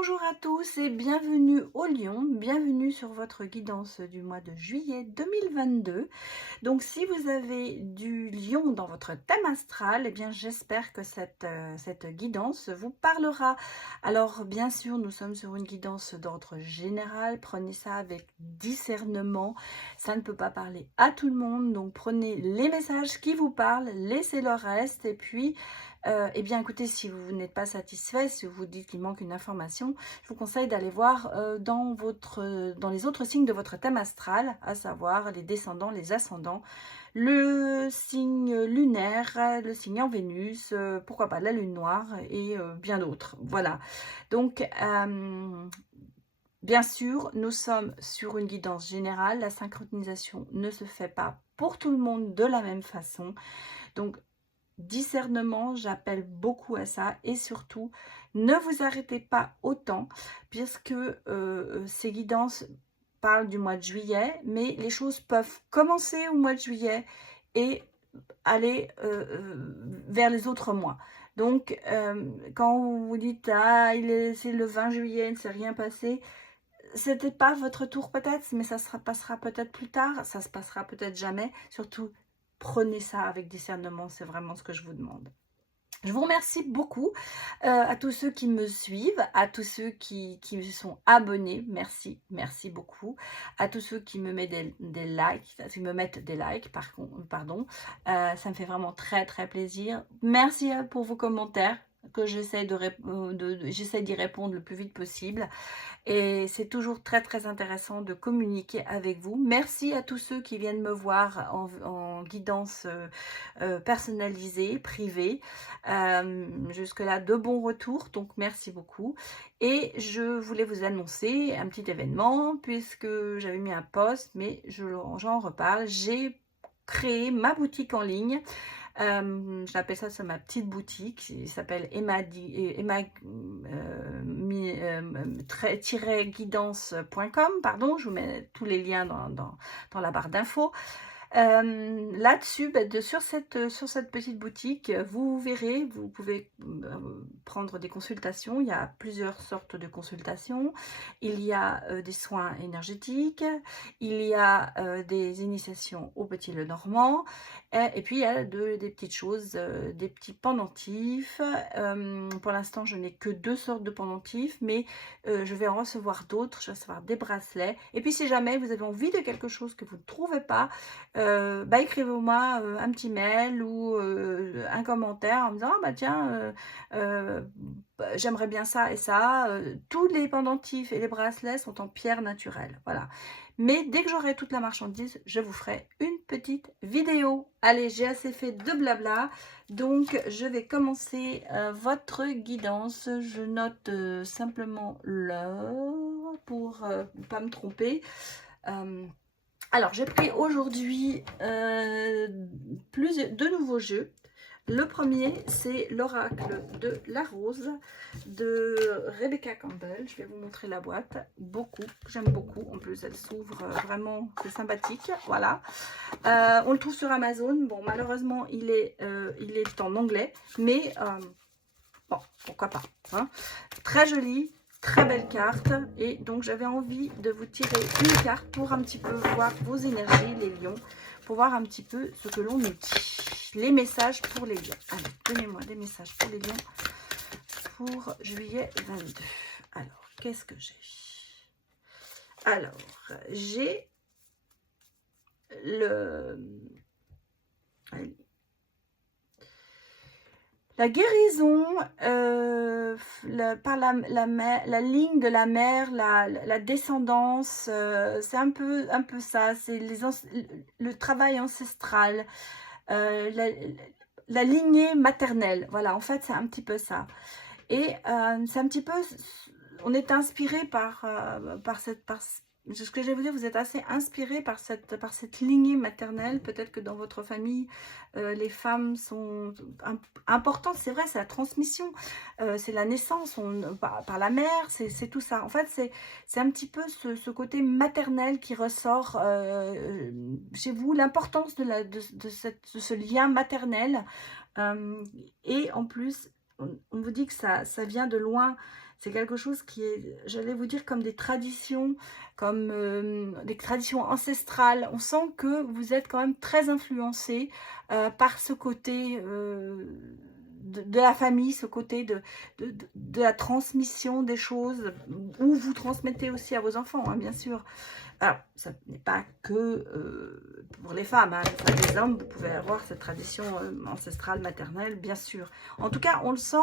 Bonjour à tous et bienvenue au Lion, bienvenue sur votre guidance du mois de juillet 2022. Donc si vous avez du Lion dans votre thème astral, eh bien j'espère que cette guidance vous parlera. Alors bien sûr, nous sommes sur une guidance d'ordre général, prenez ça avec discernement, ça ne peut pas parler à tout le monde, donc prenez les messages qui vous parlent, laissez le reste et puis eh bien écoutez, si vous n'êtes pas satisfait, si vous vous dites qu'il manque une information, je vous conseille d'aller voir dans les autres signes de votre thème astral, à savoir les descendants, les ascendants, le signe lunaire, le signe en Vénus, pourquoi pas la lune noire et bien d'autres. Voilà. Donc, bien sûr, nous sommes sur une guidance générale. La synchronisation ne se fait pas pour tout le monde de la même façon. Donc, discernement, j'appelle beaucoup à ça et surtout, ne vous arrêtez pas autant puisque ces guidances parlent du mois de juillet, mais les choses peuvent commencer au mois de juillet et aller vers les autres mois. Donc, quand vous vous dites «Ah, c'est le 20 juillet, il ne s'est rien passé», c'était pas votre tour peut-être, mais ça se passera peut-être plus tard, ça se passera peut-être jamais. Surtout, prenez ça avec discernement, c'est vraiment ce que je vous demande. Je vous remercie beaucoup à tous ceux qui me suivent, à tous ceux qui sont abonnés, merci, merci beaucoup. À tous ceux qui me mettent des likes, pardon, ça me fait vraiment très très plaisir. Merci pour vos commentaires que j'essaie j'essaie d'y répondre le plus vite possible. Et c'est toujours très très intéressant de communiquer avec vous. Merci à tous ceux qui viennent me voir en guidance personnalisée, privée. Jusque-là, de bons retours, donc merci beaucoup. Et je voulais vous annoncer un petit événement, puisque j'avais mis un post, mais j'en reparle. J'ai créé ma boutique en ligne. J'appelle ça, c'est ma petite boutique. Il s'appelle guidance.com. Pardon, je vous mets tous les liens dans la barre d'infos. Là-dessus, sur cette petite boutique, vous verrez, vous pouvez prendre des consultations. Il y a plusieurs sortes de consultations. Il y a des soins énergétiques, il y a des initiations au petit Lenormand, et puis il y a des petites choses, des petits pendentifs. Pour l'instant, je n'ai que 2 sortes de pendentifs, mais je vais en recevoir d'autres. Je vais recevoir des bracelets. Et puis si jamais vous avez envie de quelque chose que vous ne trouvez pas, écrivez-moi un petit mail ou un commentaire en me disant: «Ah bah tiens, j'aimerais bien ça et ça». Tous les pendentifs et les bracelets sont en pierre naturelle, voilà. Mais dès que j'aurai toute la marchandise, je vous ferai une petite vidéo. Allez, j'ai assez fait de blabla, donc je vais commencer votre guidance. Je note simplement l'heure pour ne pas me tromper. Alors, j'ai pris aujourd'hui deux nouveaux jeux. Le premier, c'est l'oracle de la rose de Rebecca Campbell. Je vais vous montrer la boîte. J'aime beaucoup. En plus, elle s'ouvre vraiment, c'est sympathique. Voilà. On le trouve sur Amazon. Bon, malheureusement, il est en anglais, mais bon, pourquoi pas. Hein. Très joli. Très belle carte, et donc j'avais envie de vous tirer une carte pour un petit peu voir vos énergies, les lions, pour voir un petit peu ce que l'on nous dit, les messages pour les lions. Allez, donnez-moi des messages pour les lions pour juillet 22. Alors, qu'est-ce que j'ai? Alors, j'ai la guérison par la ligne de la mère, la descendance, c'est un peu ça, c'est le travail ancestral, la lignée maternelle. Voilà, en fait, c'est un petit peu ça. Et c'est un petit peu, on est inspiré ce que je vais vous dire, vous êtes assez inspiré par cette lignée maternelle. Peut-être que dans votre famille, les femmes sont importantes. C'est vrai, c'est la transmission, c'est la naissance par la mère, c'est tout ça. En fait, c'est un petit peu ce côté maternel qui ressort chez vous, l'importance de ce lien maternel. Et en plus, on vous dit que ça vient de loin. C'est quelque chose qui est, j'allais vous dire, comme des traditions, comme des traditions ancestrales. On sent que vous êtes quand même très influencé par ce côté de la famille, ce côté de la transmission des choses, où vous transmettez aussi à vos enfants, hein, bien sûr. Alors, ça n'est pas que pour les femmes, hein. Les hommes, vous pouvez avoir cette tradition ancestrale, maternelle, bien sûr. En tout cas, on le sent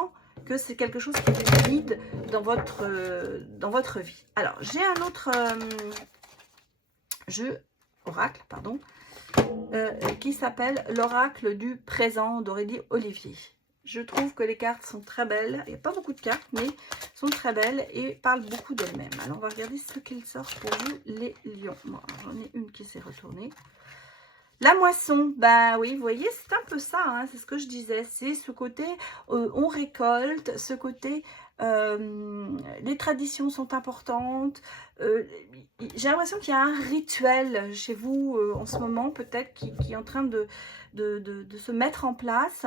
que c'est quelque chose qui vous guide dans votre vie. Alors, j'ai un autre jeu, oracle, pardon, qui s'appelle l'oracle du présent d'Aurélie Olivier. Je trouve que les cartes sont très belles. Il n'y a pas beaucoup de cartes, mais sont très belles et parlent beaucoup d'elles-mêmes. Alors, on va regarder ce qu'il sort pour vous, les lions. Bon, j'en ai une qui s'est retournée. La moisson, bah oui, vous voyez, c'est un peu ça, hein, c'est ce que je disais. C'est ce côté, on récolte, ce côté, les traditions sont importantes. J'ai l'impression qu'il y a un rituel chez vous en ce moment, peut-être, qui est en train de se mettre en place.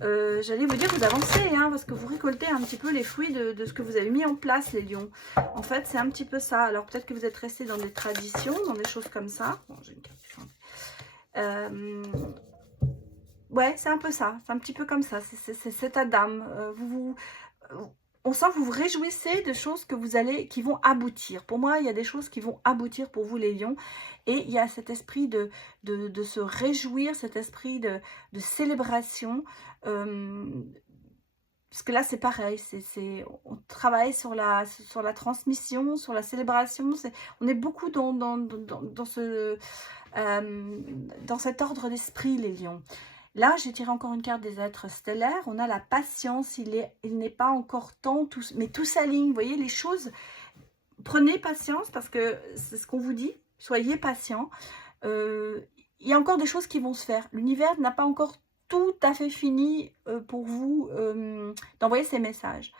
J'allais vous dire, vous avancez, hein, parce que vous récoltez un petit peu les fruits de ce que vous avez mis en place, les lions. En fait, c'est un petit peu ça. Alors, peut-être que vous êtes resté dans des traditions, dans des choses comme ça. Bon, j'ai une carte qui change. Ouais, c'est un peu ça. C'est un petit peu comme ça. C'est cet Adam. On sent que vous vous réjouissez de choses qui vont aboutir. Pour moi, il y a des choses qui vont aboutir pour vous, les lions. Et il y a cet esprit de se réjouir, cet esprit de célébration. Parce que là, c'est pareil. On travaille sur la transmission, sur la célébration. On est beaucoup dans cet ordre d'esprit, les lions. Là, j'ai tiré encore une carte des êtres stellaires. On a la patience. Il n'est pas encore temps, mais tout s'aligne. Vous voyez, les choses, prenez patience parce que c'est ce qu'on vous dit. Soyez patient. Il y a encore des choses qui vont se faire. L'univers n'a pas encore tout à fait fini pour vous d'envoyer ces messages.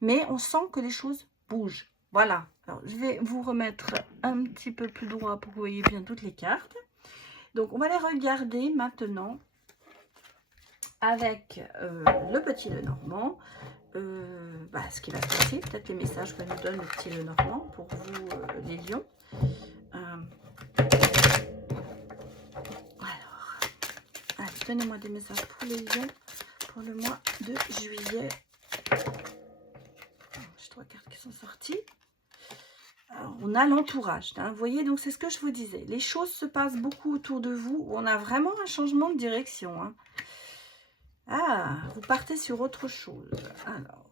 Mais on sent que les choses bougent. Voilà. Alors, je vais vous remettre un petit peu plus droit pour que vous voyez bien toutes les cartes. Donc, on va les regarder maintenant avec le petit Lenormand. Ce qui va se passer, peut-être les messages que nous donne le petit Lenormand pour vous, les lions. Alors, allez, donnez-moi des messages pour les lions pour le mois de juillet. J'ai 3 cartes qui sont sorties. Alors, on a l'entourage, hein, vous voyez, donc c'est ce que je vous disais. Les choses se passent beaucoup autour de vous. On a vraiment un changement de direction. Hein. Ah, vous partez sur autre chose. Alors,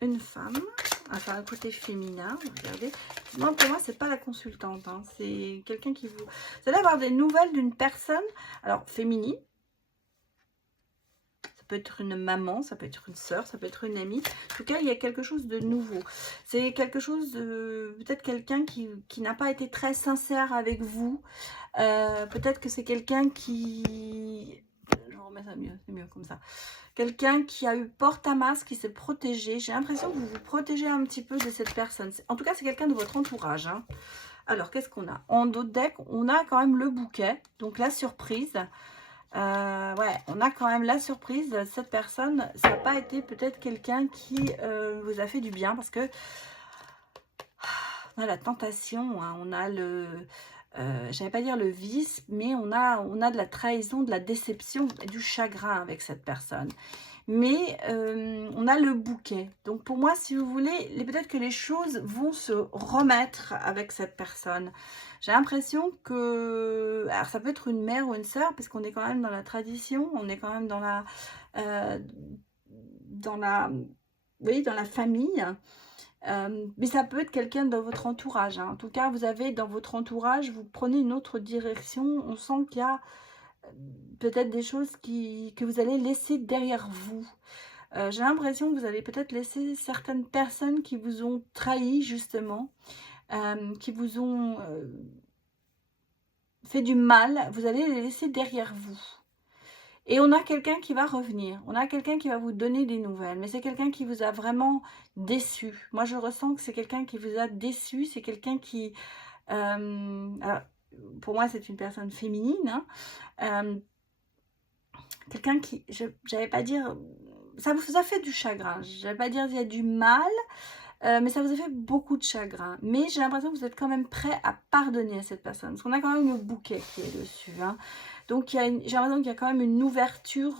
une femme, enfin un côté féminin, regardez. Moi, pour moi, c'est pas la consultante, hein, c'est quelqu'un qui vous... Vous allez avoir des nouvelles d'une personne, alors féminine. Ça peut être une maman, ça peut être une sœur, ça peut être une amie. En tout cas, il y a quelque chose de nouveau. C'est quelque chose de... Peut-être quelqu'un qui n'a pas été très sincère avec vous. Peut-être que c'est quelqu'un qui... Je remets ça mieux, c'est mieux comme ça. Quelqu'un qui a eu porte à masque, qui s'est protégé. J'ai l'impression que vous vous protégez un petit peu de cette personne. En tout cas, c'est quelqu'un de votre entourage. Hein. Alors, qu'est-ce qu'on a? En dos de deck, on a quand même le bouquet. Donc, la surprise. Ouais, on a quand même la surprise. Cette personne, ça n'a pas été peut-être quelqu'un qui vous a fait du bien. Parce que on a la tentation, hein, on a le... j'allais pas dire le vice, mais on a de la trahison, de la déception et du chagrin avec cette personne. Mais on a le bouquet. Donc pour moi, si vous voulez, peut-être que les choses vont se remettre avec cette personne. J'ai l'impression que... Alors ça peut être une mère ou une sœur, parce qu'on est quand même dans la tradition, on est quand même dans la... vous voyez, dans la famille. Mais ça peut être quelqu'un dans votre entourage. Hein. En tout cas, vous avez dans votre entourage, vous prenez une autre direction. On sent qu'il y a peut-être des choses que vous allez laisser derrière vous. J'ai l'impression que vous allez peut-être laisser certaines personnes qui vous ont trahi, justement, qui vous ont fait du mal. Vous allez les laisser derrière vous. Et on a quelqu'un qui va revenir, on a quelqu'un qui va vous donner des nouvelles, mais c'est quelqu'un qui vous a vraiment déçu. Moi, je ressens que c'est quelqu'un qui vous a déçu, c'est quelqu'un qui... alors, pour moi, c'est une personne féminine, hein, quelqu'un qui, j'allais pas dire ça vous a fait du chagrin. Je ne vais pas dire qu'il y a du mal, mais ça vous a fait beaucoup de chagrin. Mais j'ai l'impression que vous êtes quand même prêt à pardonner à cette personne. Parce qu'on a quand même le bouquet qui est dessus. Hein. Donc j'ai l'impression qu'il y a quand même une ouverture,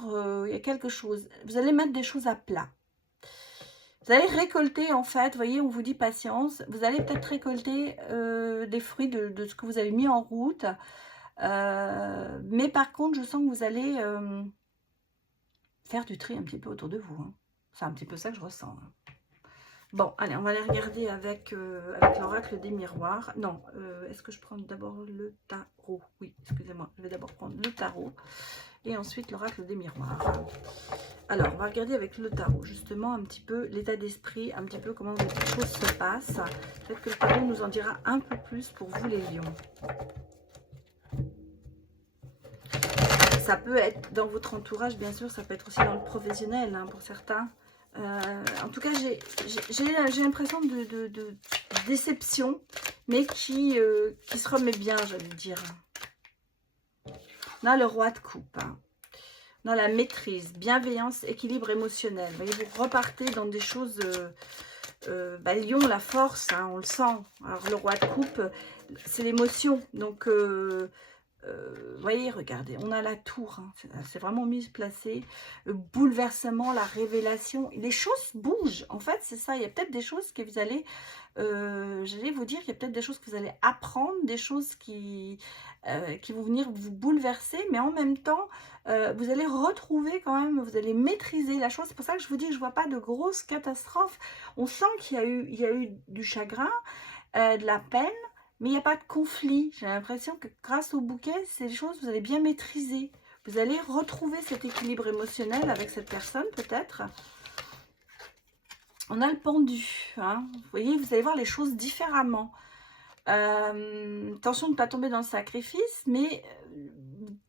il y a quelque chose. Vous allez mettre des choses à plat. Vous allez récolter, en fait, vous voyez, on vous dit patience. Vous allez peut-être récolter des fruits de ce que vous avez mis en route. Mais par contre, je sens que vous allez faire du tri un petit peu autour de vous. Hein. C'est un petit peu ça que je ressens. Hein. Bon, allez, on va aller regarder avec, avec l'oracle des miroirs. Non, est-ce que je prends d'abord le tarot? Oui, excusez-moi, je vais d'abord prendre le tarot et ensuite l'oracle des miroirs. Alors, on va regarder avec le tarot, justement, un petit peu l'état d'esprit, un petit peu comment les choses se passent. Peut-être que le tarot nous en dira un peu plus pour vous, les lions. Ça peut être dans votre entourage, bien sûr, ça peut être aussi dans le professionnel, hein, pour certains. En tout cas, j'ai l'impression de déception, mais qui se remet bien, j'allais dire. On a le roi de coupe. Hein. On a la maîtrise, bienveillance, équilibre émotionnel. Vous voyez, vous repartez dans des choses... Lion, la force, hein, on le sent. Alors, le roi de coupe, c'est l'émotion. Donc... vous voyez, regardez, on a la tour, hein, c'est vraiment mis placé, le bouleversement, la révélation, les choses bougent, en fait, c'est ça, il y a peut-être des choses que vous allez, j'allais vous dire, il y a peut-être des choses que vous allez apprendre, des choses qui vont venir vous bouleverser, mais en même temps, vous allez retrouver quand même, vous allez maîtriser la chose, c'est pour ça que je vous dis que je ne vois pas de grosses catastrophes, on sent qu'il y a eu du chagrin, de la peine, mais il n'y a pas de conflit. J'ai l'impression que grâce au bouquet, c'est des choses que vous allez bien maîtriser. Vous allez retrouver cet équilibre émotionnel avec cette personne, peut-être. On a le pendu. Hein. Vous voyez, vous allez voir les choses différemment. Attention de ne pas tomber dans le sacrifice, mais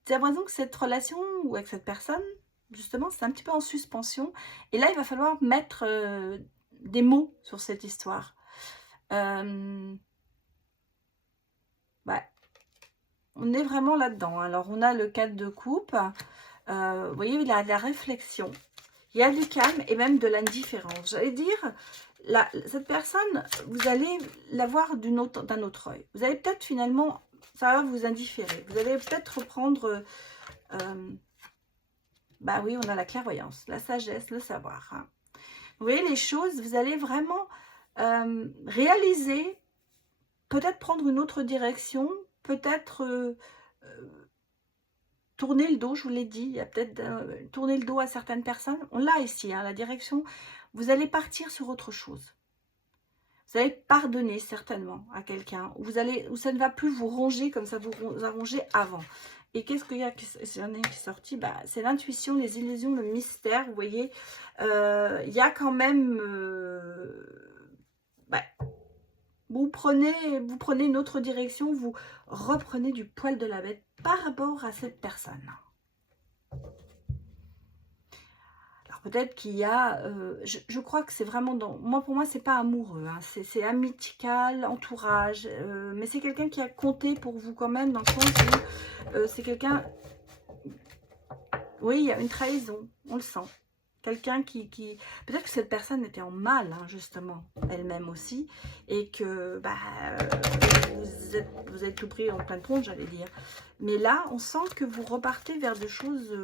j'ai l'impression que cette relation ou avec cette personne, justement, c'est un petit peu en suspension. Et là, il va falloir mettre des mots sur cette histoire. On est vraiment là-dedans. Alors, on a le 4 de coupe. Vous voyez, il y a de la réflexion. Il y a du calme et même de l'indifférence. J'allais dire, cette personne, vous allez la voir d'un autre œil. Vous allez peut-être finalement, ça va vous indifférer. Vous allez peut-être reprendre... oui, on a la clairvoyance, la sagesse, le savoir. Hein. Vous voyez, les choses, vous allez vraiment réaliser, peut-être prendre une autre direction, peut-être tourner le dos, je vous l'ai dit, il y a peut-être tourner le dos à certaines personnes. On l'a ici, hein, la direction. Vous allez partir sur autre chose. Vous allez pardonner certainement à quelqu'un. Où ça ne va plus vous ronger comme ça vous a rongé avant. Et qu'est-ce qu'il y a qui est sorti? C'est l'intuition, les illusions, le mystère. Vous voyez, il y a quand même... vous prenez une autre direction, vous reprenez du poil de la bête par rapport à cette personne. Alors peut-être qu'il y a, je crois que c'est vraiment pour moi c'est pas amoureux, hein, c'est amical, entourage, mais c'est quelqu'un qui a compté pour vous quand même, dans le sens où c'est quelqu'un, oui, il y a une trahison, on le sent. Quelqu'un qui... Peut-être que cette personne était en mal, hein, justement, elle-même aussi, et que vous êtes tout pris en pleine tronche, j'allais dire. Mais là, on sent que vous repartez vers des choses,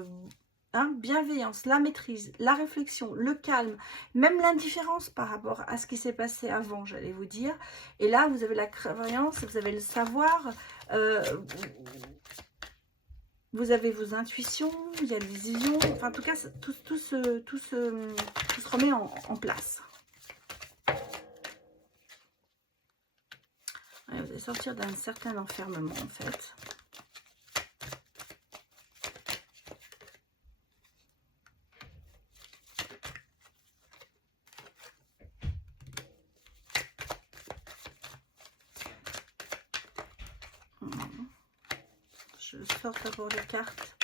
bienveillance, la maîtrise, la réflexion, le calme, même l'indifférence par rapport à ce qui s'est passé avant, j'allais vous dire. Et là, vous avez la clairvoyance, vous avez le savoir, vous avez vos intuitions, il y a des illusions, enfin en tout cas, tout se remet en place. Vous allez sortir d'un certain enfermement en fait. Je sors d'abord les cartes.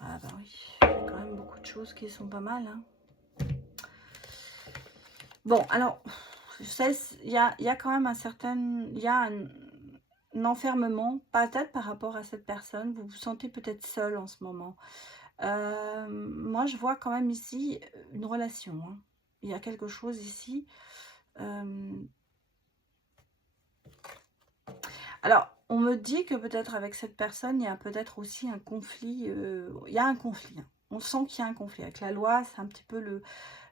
Ah bah oui, il y a quand même beaucoup de choses qui sont pas mal. Hein. Bon, alors, je sais, il y a quand même un certain... Il y a enfermement, peut-être par rapport à cette personne. Vous vous sentez peut-être seul en ce moment. Moi, je vois quand même ici une relation. Hein. Il y a quelque chose ici. Alors, on me dit que peut-être avec cette personne, il y a peut-être aussi un conflit. Il y a un conflit. Hein. On sent qu'il y a un conflit. Avec la loi, c'est un petit peu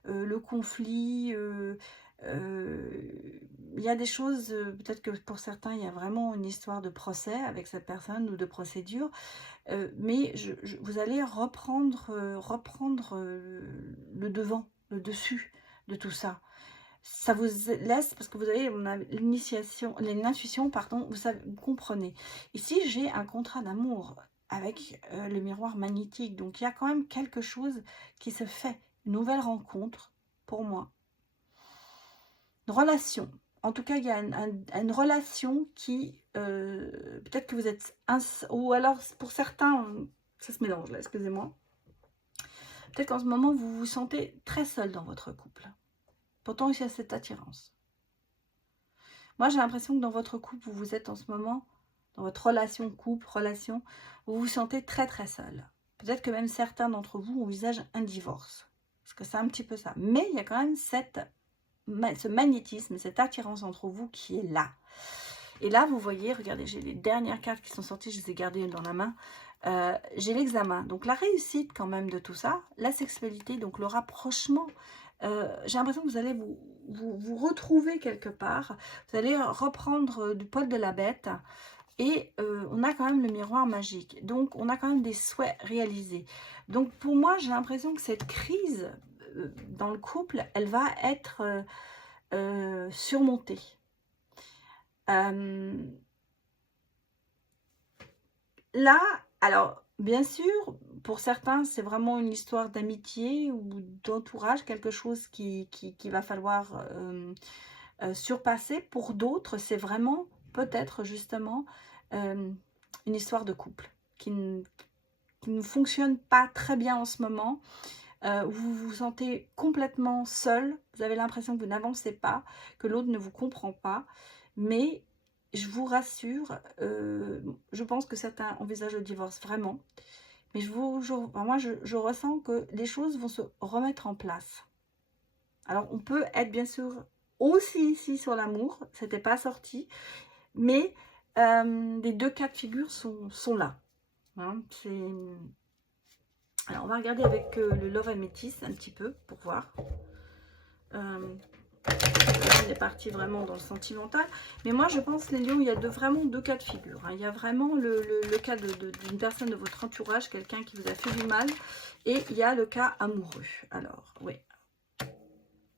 le conflit. Il y a des choses, peut-être que pour certains, il y a vraiment une histoire de procès avec cette personne ou de procédure. Mais vous allez reprendre, le devant, le dessus de tout ça. Ça vous laisse, parce que vous avez l'intuition, pardon, vous comprenez. Ici, j'ai un contrat d'amour avec le miroir magnétique. Donc, il y a quand même quelque chose qui se fait. Une nouvelle rencontre, pour moi. Une relation. En tout cas, il y a une relation qui, peut-être que vous êtes, ou alors pour certains, ça se mélange là, excusez-moi. Peut-être qu'en ce moment, vous vous sentez très seul dans votre couple. Pourtant, il y a cette attirance. Moi, j'ai l'impression que dans votre couple, vous êtes en ce moment, dans votre relation couple, vous vous sentez très très seul. Peut-être que même certains d'entre vous envisagent un divorce. Parce que c'est un petit peu ça. Mais il y a quand même ce magnétisme, cette attirance entre vous qui est là. Et là, vous voyez, regardez, j'ai les dernières cartes qui sont sorties, je les ai gardées dans la main. J'ai l'examen. Donc la réussite quand même de tout ça, la sexualité, donc le rapprochement. J'ai l'impression que vous allez vous retrouver quelque part. Vous allez reprendre du poil de la bête. Et on a quand même le miroir magique. Donc, on a quand même des souhaits réalisés. Donc, pour moi, j'ai l'impression que cette crise dans le couple, elle va être surmontée. Là, alors, bien sûr, pour certains, c'est vraiment une histoire d'amitié ou d'entourage, quelque chose qu'il va falloir surpasser. Pour d'autres, c'est vraiment peut-être justement une histoire de couple qui ne fonctionne pas très bien en ce moment. Vous vous sentez complètement seul, vous avez l'impression que vous n'avancez pas, que l'autre ne vous comprend pas, mais je vous rassure, je pense que certains envisagent le divorce vraiment, mais moi je ressens que les choses vont se remettre en place. Alors on peut être bien sûr aussi ici sur l'amour, c'était pas sorti, mais les deux cas de figure sont là. Hein, alors, on va regarder avec le Love Amethyst un petit peu pour voir. On est parti vraiment dans le sentimental. Mais moi, je pense, les lions, il y a vraiment deux cas de figure. Hein. Il y a vraiment le cas d'une personne de votre entourage, quelqu'un qui vous a fait du mal. Et il y a le cas amoureux. Alors, oui.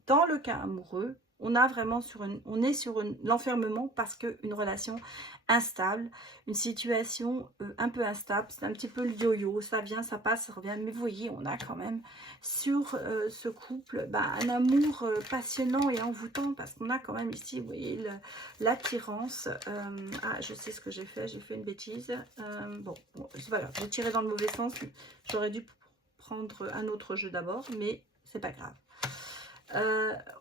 Dans le cas amoureux, on est sur l'enfermement parce qu'une relation instable, une situation un peu instable, c'est un petit peu le yo-yo, ça vient, ça passe, ça revient. Mais vous voyez, on a quand même sur ce couple un amour passionnant et envoûtant parce qu'on a quand même ici, vous voyez, l'attirance. Ah, je sais ce que j'ai fait une bêtise. Bon, c'est pas grave, j'ai tiré dans le mauvais sens. J'aurais dû prendre un autre jeu d'abord, mais c'est pas grave.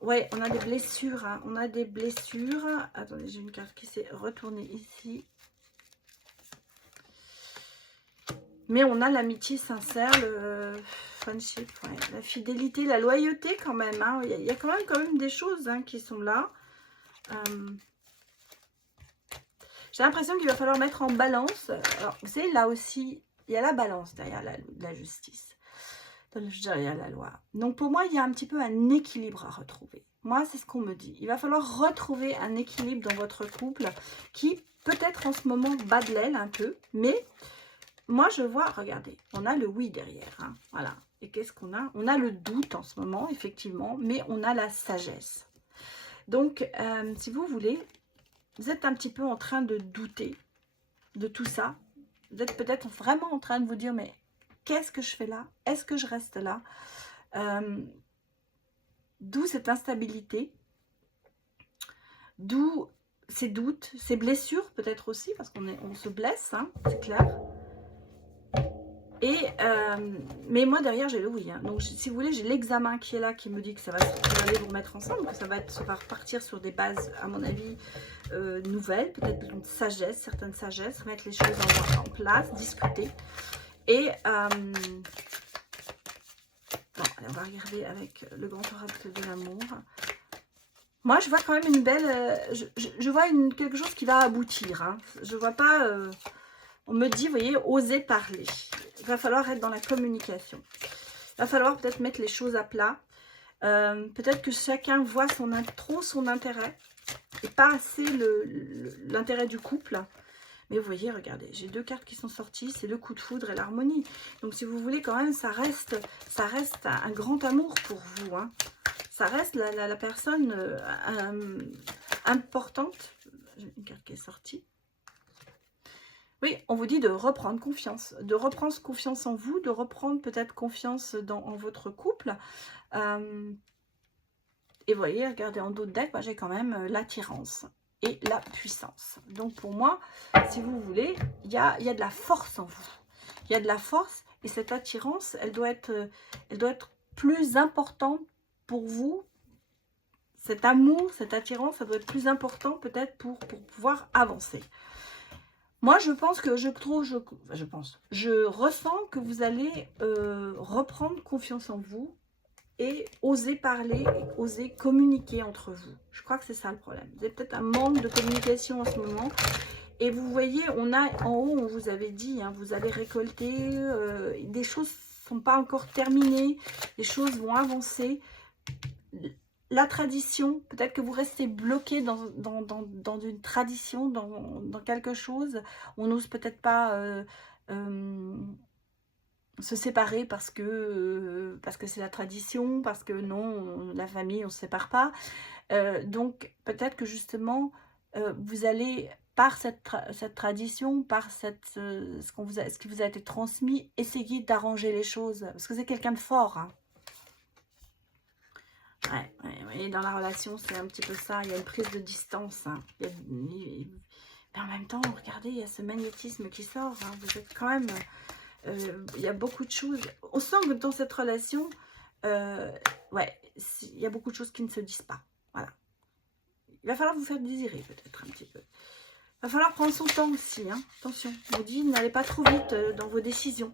Ouais, on a des blessures, hein. On a des blessures. Attendez, j'ai une carte qui s'est retournée ici. Mais on a l'amitié sincère, le friendship, ouais. La fidélité, la loyauté quand même. Hein. Il y a quand même des choses hein, qui sont là. J'ai l'impression qu'il va falloir mettre en balance. Alors, vous savez, là aussi, il y a la balance derrière la justice. Derrière la loi. Donc pour moi, il y a un petit peu un équilibre à retrouver. Moi, c'est ce qu'on me dit. Il va falloir retrouver un équilibre dans votre couple qui peut-être en ce moment bat de l'aile un peu, mais moi je vois, regardez, on a le oui derrière. Hein, voilà. Et qu'est-ce qu'on a? On a le doute en ce moment, effectivement, mais on a la sagesse. Donc, si vous voulez, vous êtes un petit peu en train de douter de tout ça. Vous êtes peut-être vraiment en train de vous dire, mais qu'est-ce que je fais là? Est-ce que je reste là? D'où cette instabilité, d'où ces doutes, ces blessures peut-être aussi, parce qu'on se blesse, hein, c'est clair. Et, mais moi derrière j'ai le oui, hein. Donc si vous voulez, j'ai l'examen qui est là, qui me dit que ça va aller vous remettre ensemble, que ça va repartir sur des bases, à mon avis, nouvelles, peut-être une sagesse, certaines sagesses, mettre les choses en place, discuter. Et bon, allez, on va regarder avec le grand oracle de l'amour. Moi, je vois quand même une belle... je vois quelque chose qui va aboutir. Hein. Je vois pas... on me dit, vous voyez, oser parler. Il va falloir être dans la communication. Il va falloir peut-être mettre les choses à plat. Peut-être que chacun voit trop son intérêt et pas assez l'intérêt du couple. Mais vous voyez, regardez, j'ai 2 cartes qui sont sorties, c'est le coup de foudre et l'harmonie. Donc si vous voulez, quand même, ça reste un grand amour pour vous. Hein. Ça reste la personne importante. J'ai une carte qui est sortie. Oui, on vous dit de reprendre confiance en vous, de reprendre peut-être confiance en votre couple. Et vous voyez, regardez, en dos de deck, moi j'ai quand même l'attirance et la puissance. Donc pour moi, si vous voulez, il y a de la force en vous. Il y a de la force et cette attirance, elle doit être plus importante pour vous. Cet amour, cette attirance, ça doit être plus important peut-être pour pouvoir avancer. Moi, je pense que je ressens que vous allez reprendre confiance en vous et oser parler, et oser communiquer entre vous. Je crois que c'est ça le problème. Vous avez peut-être un manque de communication en ce moment. Et vous voyez, on a en haut, on vous avait dit, hein, vous allez récolter, des choses ne sont pas encore terminées, les choses vont avancer. La tradition, peut-être que vous restez bloqué dans une tradition, dans quelque chose. On n'ose peut-être pas se séparer parce que c'est la tradition, parce que non, la famille, on ne se sépare pas. Donc peut-être que justement, vous allez, par cette tradition, par ce qui vous a été transmis, essayer d'arranger les choses. Parce que c'est quelqu'un de fort, hein. Ouais, dans la relation, c'est un petit peu ça. Il y a une prise de distance. Hein. Mais en même temps, regardez, il y a ce magnétisme qui sort. Hein. Vous êtes quand même... il y a beaucoup de choses. On sent que dans cette relation, ouais, il y a beaucoup de choses qui ne se disent pas. Voilà. Il va falloir vous faire désirer peut-être un petit peu. Il va falloir prendre son temps aussi. Hein. Attention, je vous dis, n'allez pas trop vite dans vos décisions.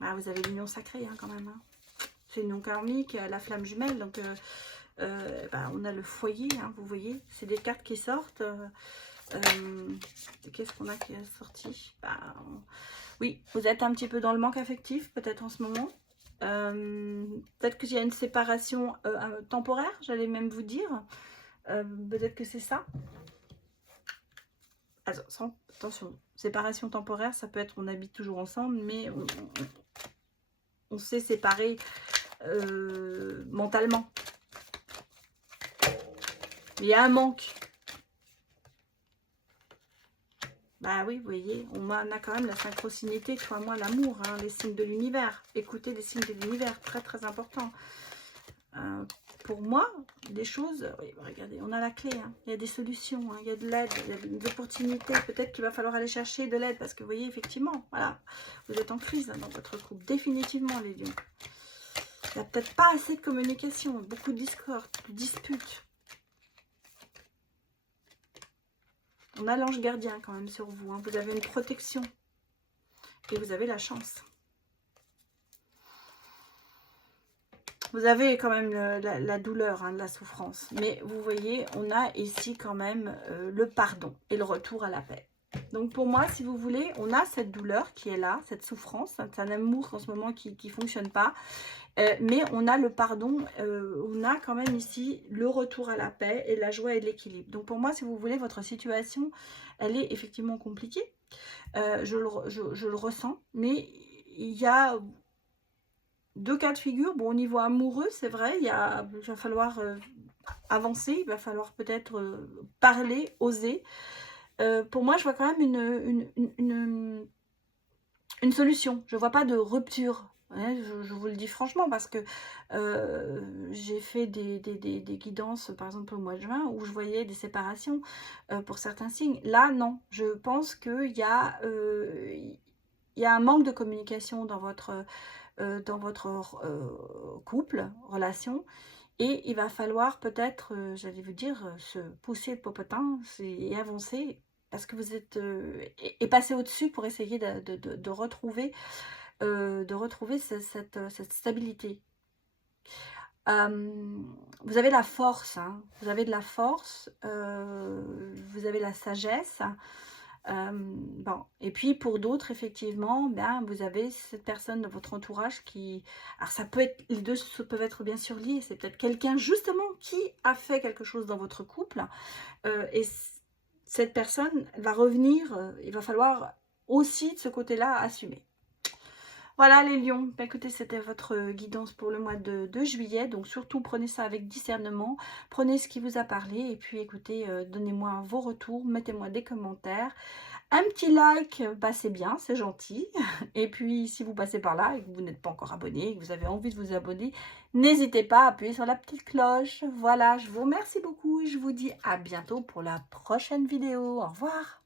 Ah, vous avez l'union sacrée hein, quand même. Hein. C'est une union karmique, la flamme jumelle, donc on a le foyer, hein, vous voyez, c'est des cartes qui sortent. Qu'est-ce qu'on a qui est sorti? Oui, vous êtes un petit peu dans le manque affectif, peut-être en ce moment. Peut-être qu'il y a une séparation temporaire, j'allais même vous dire. Peut-être que c'est ça. Attention, séparation temporaire, ça peut être on habite toujours ensemble, mais on s'est séparés mentalement. Il y a un manque. Bah oui, vous voyez, on a quand même la synchronicité, crois-moi, l'amour, hein, les signes de l'univers. Écoutez les signes de l'univers, très très important. Pour moi, des choses, oui, regardez, on a la clé, hein, il y a des solutions, hein, il y a de l'aide, il y a des opportunités, peut-être qu'il va falloir aller chercher de l'aide, parce que vous voyez, effectivement, voilà, vous êtes en crise hein, dans votre couple, définitivement les lions. Il n'y a peut-être pas assez de communication, beaucoup de discorde, de disputes. On a l'ange gardien quand même sur vous. Hein. Vous avez une protection. Et vous avez la chance. Vous avez quand même la douleur, hein, de la souffrance. Mais vous voyez, on a ici quand même le pardon et le retour à la paix. Donc pour moi, si vous voulez, on a cette douleur qui est là, cette souffrance. C'est un amour en ce moment qui ne fonctionne pas. Mais on a le pardon, on a quand même ici le retour à la paix et la joie et l'équilibre. Donc pour moi, si vous voulez, votre situation, elle est effectivement compliquée. Je le ressens, mais il y a 2 cas de figure. Bon, au niveau amoureux, c'est vrai, il va falloir avancer, il va falloir peut-être parler, oser. Pour moi, je vois quand même une solution. Je ne vois pas de rupture. Ouais, je vous le dis franchement parce que j'ai fait des guidances, par exemple au mois de juin, où je voyais des séparations pour certains signes. Là, non. Je pense qu'il y a y a un manque de communication dans votre couple, relation, et il va falloir peut-être, j'allais vous dire, se pousser le popotin et avancer parce que vous êtes, et passer au-dessus pour essayer de retrouver, cette stabilité. Vous avez la force, hein, vous avez de la force, vous avez la sagesse. Bon, et puis pour d'autres, effectivement, ben, vous avez cette personne dans votre entourage qui... Alors ça peut être, les deux peuvent être bien sûr liés, c'est peut-être quelqu'un justement qui a fait quelque chose dans votre couple, et cette personne va revenir, il va falloir aussi de ce côté-là assumer. Voilà les lions, bah, écoutez, c'était votre guidance pour le mois de juillet, donc surtout prenez ça avec discernement, prenez ce qui vous a parlé, et puis écoutez, donnez-moi vos retours, mettez-moi des commentaires, un petit like, bah, c'est bien, c'est gentil, et puis si vous passez par là et que vous n'êtes pas encore abonné, et que vous avez envie de vous abonner, n'hésitez pas à appuyer sur la petite cloche. Voilà, je vous remercie beaucoup et je vous dis à bientôt pour la prochaine vidéo. Au revoir.